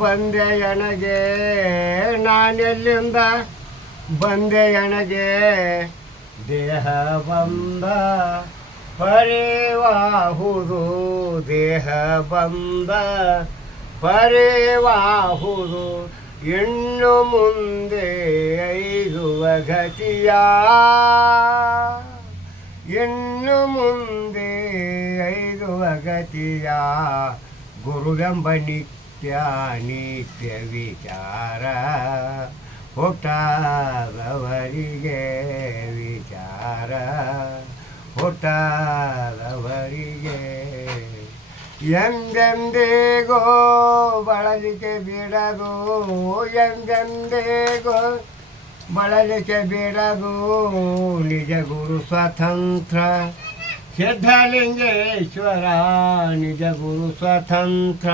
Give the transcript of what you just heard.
ಬಂದೆಯನಗೆ ನಾನೆಲ್ಲಿಂದ ಬಂದೆಯನಗೆ ದೇಹ ಬಂದ ಪರೆವಾಹುದು ದೇಹ ಬಂದ ಪರೆವಾಹುದು ಇನ್ನು ಮುಂದೆ ಐದುವ ಗತಿಯ ಇನ್ನು ಮುಂದೆ ಐದುವ ಗತಿಯ ಗುರುವೆಂಬ ನಿತ್ಯ ನಿತ್ಯ ವಿಚಾರ ಹುಟ್ಟಾದವರಿಗೆ ವಿಚಾರ ಹುಟ್ಟಾದವರಿಗೆ ಎಂದೆಂದಿಗೋ ಬಳಲಿಕೆ ಬಿಡದು ಎಂದೆಂದಿಗೋ ಬಳಲಿಕೆ ಬಿಡದು ನಿಜ ಗುರು ಸ್ವತಂತ್ರ ಸಿದ್ಧಲಿಂಗೇಶ್ವರ ನಿಜ ಗುರು ಸ್ವತಂತ್ರ